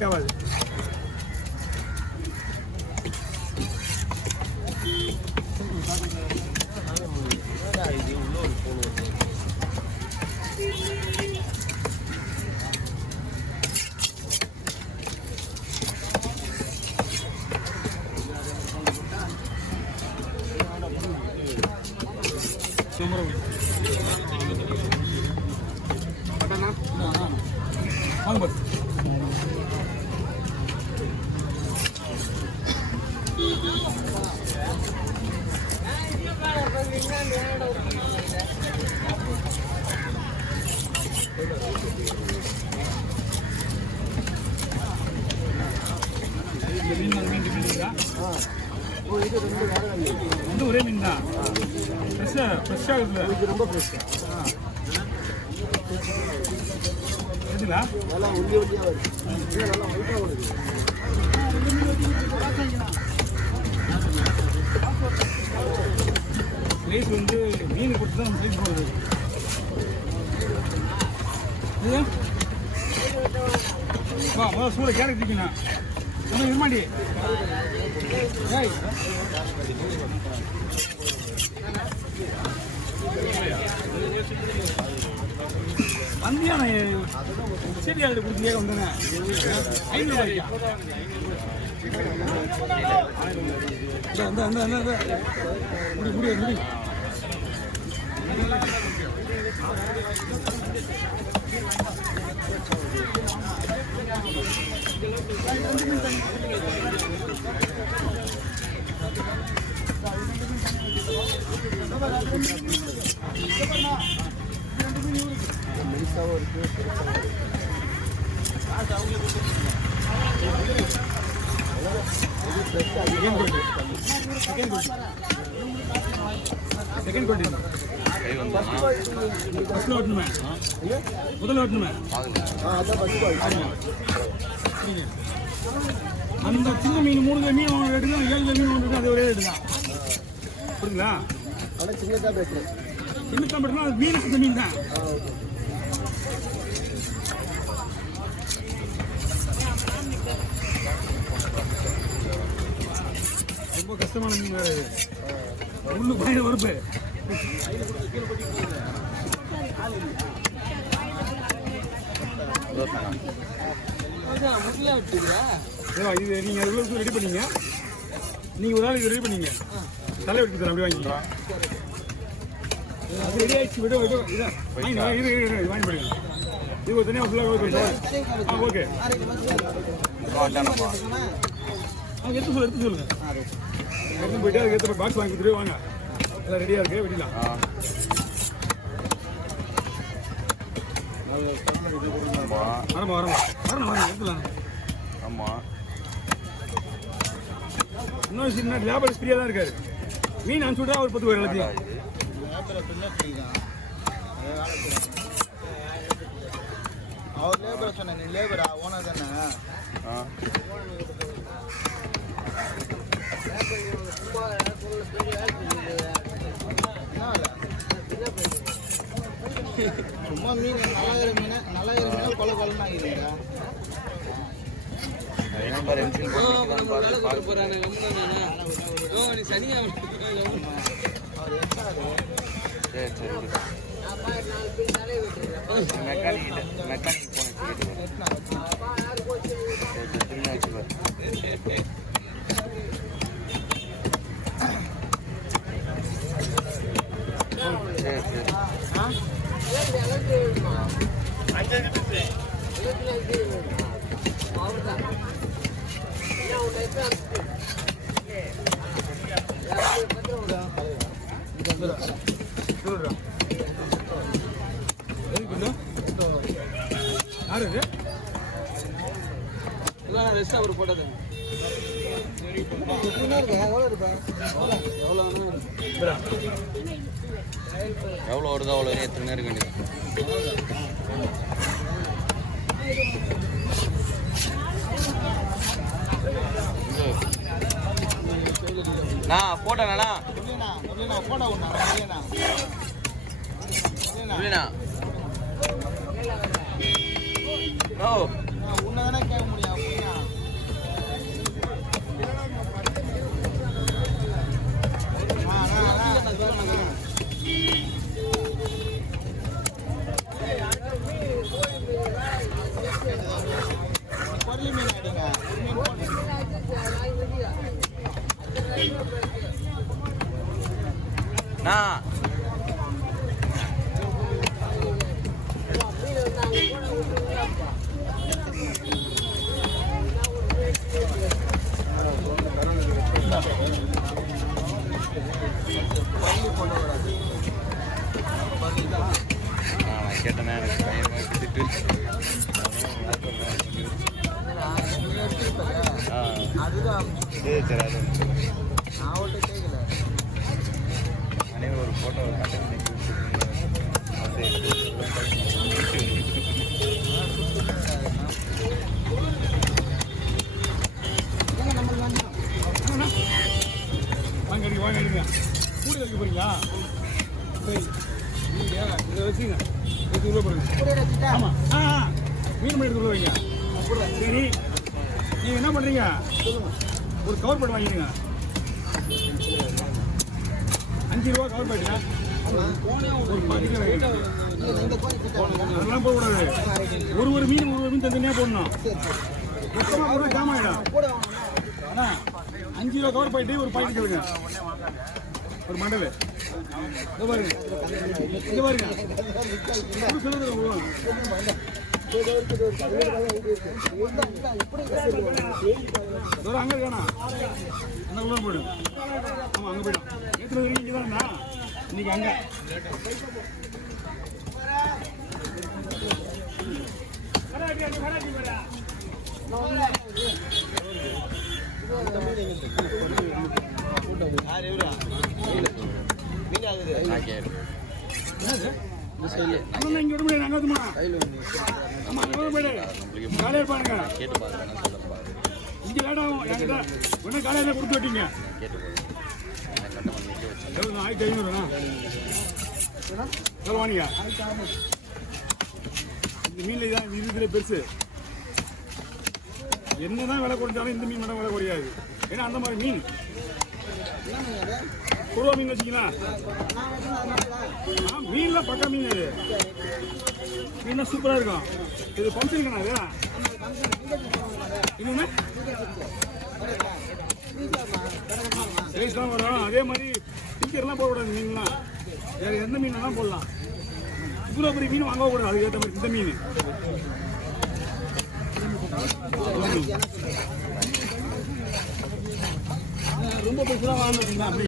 Waste ஆகாது. வந்து ஒரே மீன் தான். ஃப்ரெஷ்ஷாக இருக்குல்ல, இது ரொம்ப ஃப்ரெஷ். எதுங்களா நல்லா ஒல்லி ஒல்லியாக வருது, நல்லா ஒயிட்டாக வருது. ப்ரைஸ் வந்து மீன் கொடுத்து தான் ப்ரைஸ் போடுறது. வா முதல்ல சூட கேரட் திக்கணும். ஒன்றும் இருமாண்டி வந்தியா நான் சரி அது கொடுத்து வந்தேங்க. 500 ரூபாய்க்கா முடி முடி முடி. செகண்ட் கோட்டி ஃபஸ்ட்டில் ஓட்டணுமே, முதல்ல ஓட்டணுமே. அந்த சின்ன மீன் 3 மீன் ரேட்டு தான், 7 மீன் ஒன்று அது ஒரே ரேட்டு தான். புரியுங்களா? ஆனால் சின்னதாக பேசுகிறேன். சின்னதாக பேசுனா அது மீன் சின்ன மீன் தான். ரொம்ப கஷ்டமான மீன் வேறு. முள்ளு பயணம் வருப்பு. இது நீங்கள் எவ்வளோ ரெடி பண்ணீங்க? நீங்கள் ஒரு நாள் இது ரெடி பண்ணீங்க, தலை வெட்டி தரேன். அப்படி வாங்கிக்கலாம். அது ரெடி ஆகிடுச்சு. விட விட இதான் வாங்கி வாங்கி போடுங்க. இது ஒரு தனியாக ஃபுல்லாக ஓகே. எடுத்து சொல்லுங்கள். எடுத்து போயிட்டு அதுக்கு ஏற்ற பாக்ஸ் வாங்கி கொடுத்துட்டு வாங்க. எல்லாம் ரெடியாக இருக்கு, வெட்டிடலாம். வரமா எடுத்துலாம். ஆமாம், இன்னும் சின்ன லேபர் ஃப்ரீயாக தான் இருக்காரு. மீன் அனுப்பிச்சு விட்டா ஒரு 10 பேர் எல்லாத்தையும். அவர் லேபரை சொன்ன, நீ லேபரா ஓனர் தானே? சும்மா மீன் நல்லா மீனா கொலை கொலைன்னு ஆகிடுங்க. எவ்வளோ வருதோ அவ்வளோ எத்தனை நேரம் வேண்டியது. நான் போட்டேண்ணா ஓ உன்னை தானே கேட்க முடியும். கேட்டேன்னா எனக்கு பயமாக திட்டு சரி சரி அது நானே ஒரு ஃபோட்டோ வாங்க எடுங்க கூடி வைக்க போறீங்களா சரி இதை வச்சுங்க எடுத்து உள்ள போடுங்க ஆமாம் மீன் பண்ணி எடுத்து உள்ள வைங்க சரி நீங்கள் என்ன பண்ணுறீங்க ஒரு கவர் பேட் வாங்கிடுங்க 5 ரூபா கவர் பேட்டுங்க ஒரு 10 கிலோ அதெல்லாம் போடக்கூடாது ஒரு மீன் தனித்தனியாக போடணும் மொத்தமாக கூட ஜாம் ஆகிடும் ஆனால் 5 ரூபா கவர் பாயிட்டு ஒரு பாயிண்ட் கொடுங்க ஒரு மண்டல் இங்கே பாருங்க அங்கே இருக்கானா அந்த உள்ள போயிடும் ஆமாம் அங்கே போயிடும் நேற்று இங்கே தானே இன்னைக்கு அங்கே இங்க விட முடியாது அங்கத்துமா ஆமா அங்க போயிடு காலையில பாருங்க இங்க லேட் ஆகும் என்கிட்ட உடனே காலையில கொடுத்து விட்டீங்க 1500 சொல்லுவானியா இந்த மீன்ல தான் இதுல பெருசு என்னதான் விலை குறைஞ்சாலும் இந்த மீன் மட்டும் விலை குறையாது ஏன்னா அந்த மாதிரி மீன் குருவா மீன் வச்சுக்கலாம் மீன்லாம் பக்கா மீன் இது மீன்லாம் சூப்பராக இருக்கும் இது ஃபங்க்ஷனுக்குண்ணா இது இன்னொன்று சைஸ்லாம் வரும் அதே மாதிரி டிக்கர்லாம் போடக்கூடாது மீன்லாம் வேறு எந்த மீன்லாம் போடலாம் இவ்வளோ பெரிய மீன் வாங்கக்கூடாது அதுக்கு ஏற்ற மாதிரி இந்த மீன் ரொம்ப பெருசாக வாங்கணும்